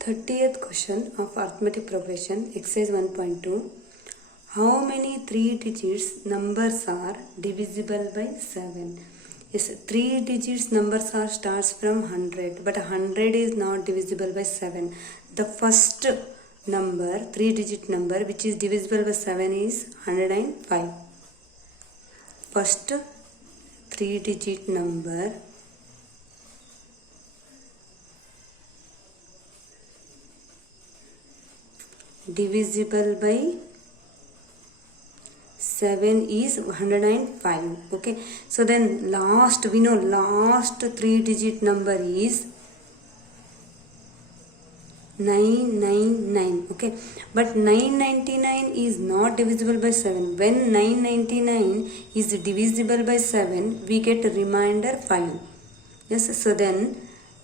30th question of arithmetic progression, exercise 1.2. How many 3-digit numbers are divisible by 7? Yes, 3-digit numbers are starts from 100, but 100 is not divisible by 7. The first number, 3-digit number, which is divisible by 7 is 105. First 3-digit number divisible by 7 is 105. Okay, so then last 3-digit number is 999. Okay, but 999 is not divisible by 7. When 999 is divisible by 7, we get a remainder 5. Yes, so then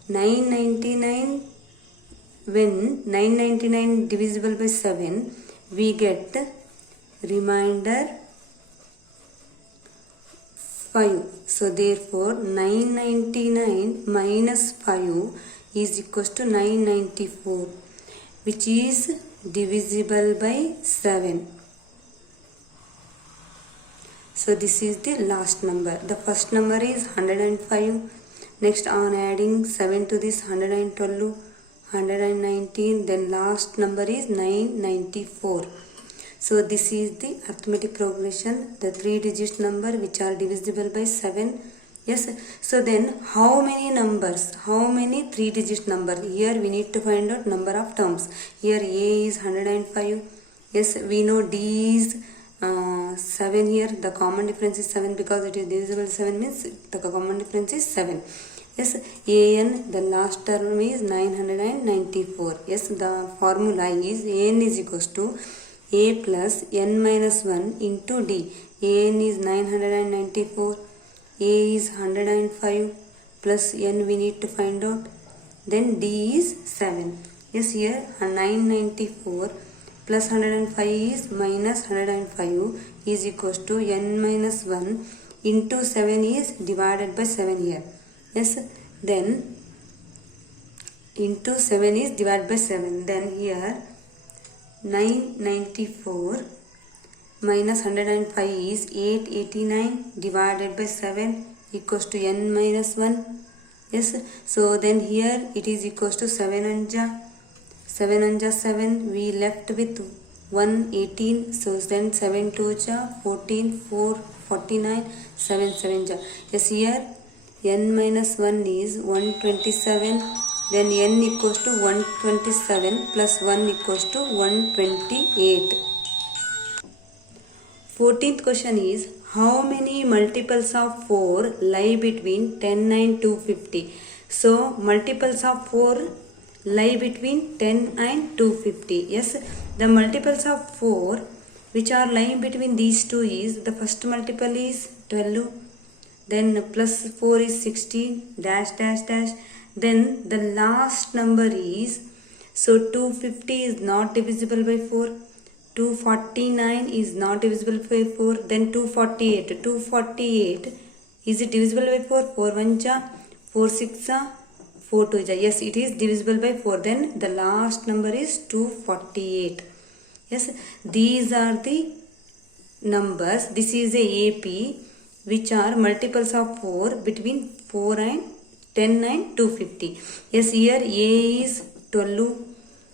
999, when 999 divisible by 7, we get remainder 5. So therefore 999 minus 5 is equals to 994, which is divisible by 7. So this is the last number. The first number is 105. Next, on adding 7 to this, 112, 119, then last number is 994. So this is the arithmetic progression, the 3-digit number which are divisible by 7. Yes, so then how many numbers, how many 3-digit number? Here we need to find out number of terms. Here A is 105. Yes, we know D is 7 here. The common difference is 7 because it is divisible by 7 means the common difference is 7. Yes, AN, the last term is 994. Yes, the formula is AN is equals to A plus N minus 1 into D. AN is 994. A is 105 plus N we need to find out. Then D is 7. Yes, here 994 plus 105 is minus 105 is equals to N minus 1 into 7 is divided by 7 here. Yes, then into 7 is divided by 7. Then here 994 minus 105 is 889 divided by 7 equals to N minus 1. Yes, so then here it is equals to 7 anja 7, we left with 118. So then 7 2 ja 14, 4 49, 7 7 ja. Yes, here N minus 1 is 127. Then N equals to 127 plus 1 equals to 128. 14th question is, how many multiples of 4 lie between 10 and 250? So multiples of 4 lie between 10 and 250. Yes, the multiples of 4 which are lying between these two is, the first multiple is 12, then plus 4 is 16, dash dash dash. Then the last number is, so 250 is not divisible by 4. 249 is not divisible by 4. Then 248. 248 is it divisible by 4? 4 1 ja, 4 6 ja, 4 2 ja. Yes, it is divisible by 4. Then the last number is 248. Yes, these are the numbers. This is a AP which are multiples of 4 between 4 and 10 and 250. Yes, here A is 12.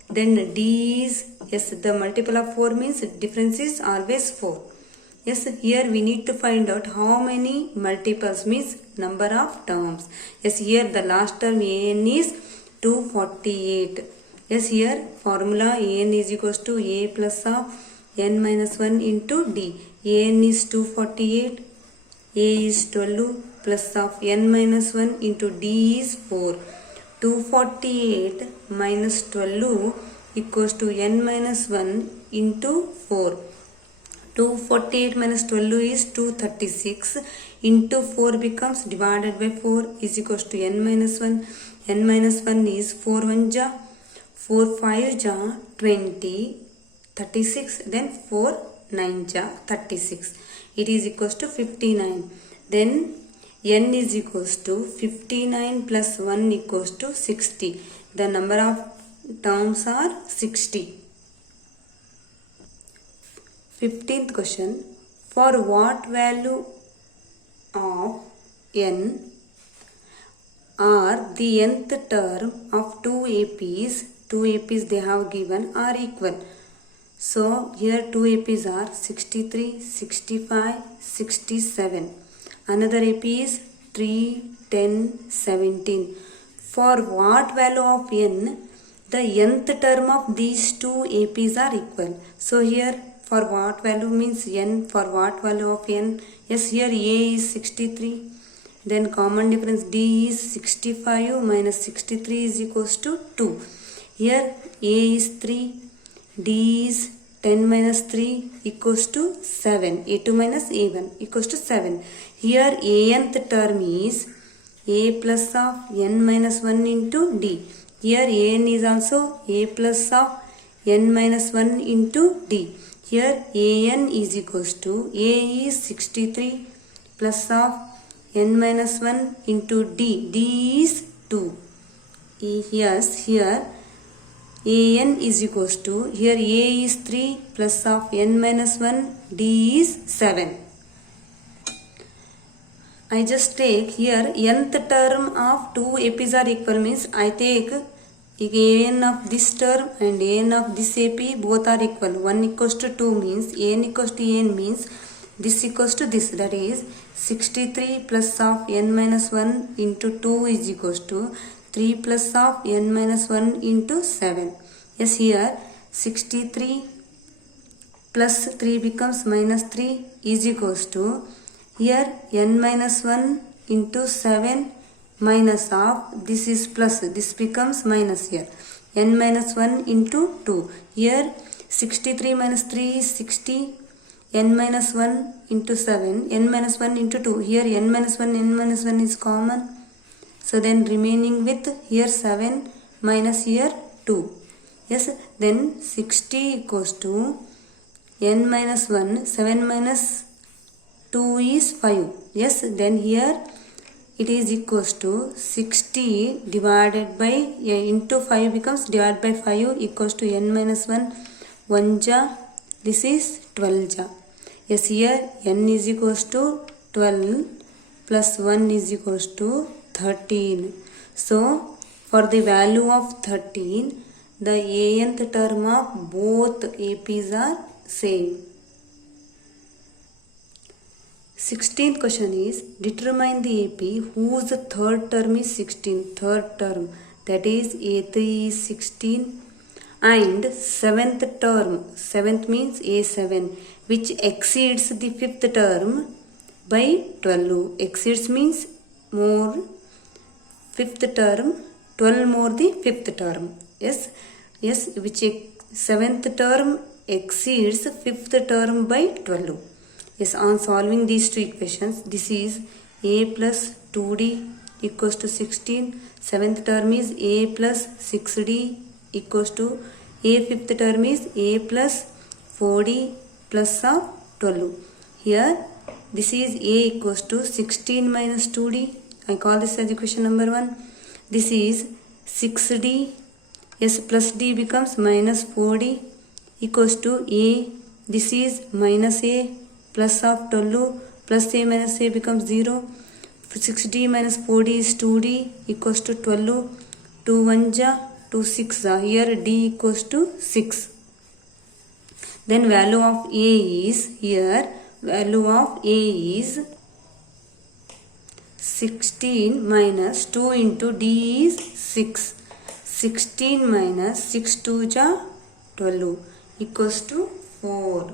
Then D is, yes, the multiple of 4 means difference is always 4. Yes, here we need to find out how many multiples means number of terms. Yes, here the last term AN is 248. Yes, here formula AN is equals to A plus of N minus 1 into D. AN is 248. A is 12 plus of N minus 1 into D is 4. 248 minus 12 equals to N minus 1 into 4. 248 minus 12 is 236 into 4 becomes divided by 4 is equals to N minus 1. N minus 1 is 4 1 ja, 4 5 ja 20, 36, then 4 9 ja 36. It is equals to 59. Then N is equals to 59 plus 1 equals to 60. The number of terms are 60. 15th question. For what value of n are the nth term of two APs they have given are equal? So here two APs are 63, 65, 67. Another AP is 3, 10, 17. For what value of n, the nth term of these two APs are equal? So here for what value means n, for what value of n? Yes, here A is 63. Then common difference D is 65 minus 63 is equals to 2. Here A is 3. D is 10 minus 3 equals to 7. A2 minus A1 equals to 7. Here nth term is A plus of n minus 1 into D. Here an is also A plus of n minus 1 into D. Here an is equals to A is 63 plus of n minus 1 into D. D is 2. Yes, here an is equals to, here A is 3 plus of n minus 1, D is 7. I just take here nth term of two APs are equal means I take an of this term and an of this AP both are equal. 1 equals to 2 means an equals to an means this equals to this, that is 63 plus of n minus 1 into 2 is equals to 3 plus of n minus 1 into 7. Yes, here 63 plus 3 becomes minus 3 is equals to, here n minus 1 into 7 minus of, this is plus, this becomes minus here. N minus 1 into 2. Here 63 minus 3 is 60. N minus 1 into 7. N minus 1 into 2. Here n minus 1 is common. So then remaining with here 7 minus here 2. Yes, then 60 equals to n minus 1. 7 minus 2 is 5. Yes, then here it is equals to 60 divided by into 5 becomes divided by 5 equals to n minus 1. 1 ja, this is 12 ja. Yes, here n is equals to 12 plus 1 is equals to 13. So for the value of 13, the nth term of both APs are same. 16th question is, determine the AP whose third term is 16. Third term, that is A3 is 16 and 7th term, 7th means A7, which exceeds the 5th term by 12. Exceeds means more 5th term, 12 more the 5th term. Yes, which 7th term exceeds 5th term by 12. Yes, on solving these two equations, this is A plus 2D equals to 16. 7th term is A plus 6D equals to A. 5th term is A plus 4D plus of 12. Here, this is A equals to 16 minus 2D. I call this as equation number 1. This is 6D. Yes, plus D becomes minus 4D equals to A. This is minus A plus of 12 plus A minus A becomes 0. 6D minus 4D is 2D equals to 12. 2 1 ja, 2 6 ja. Here D equals to 6. Then value of A is, here value of A is 16 minus 2 into D is 6. 16 minus 6 2 ja 12 equals to 4.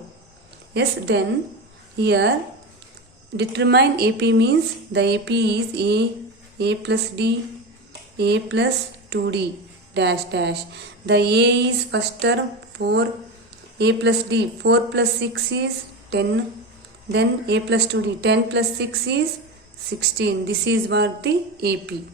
Yes, then here determine AP means the AP is A plus D, A plus 2D dash dash. The A is first term 4, A plus D, 4 plus 6 is 10, then A plus 2D, 10 plus 6 is 16. This is what the AP.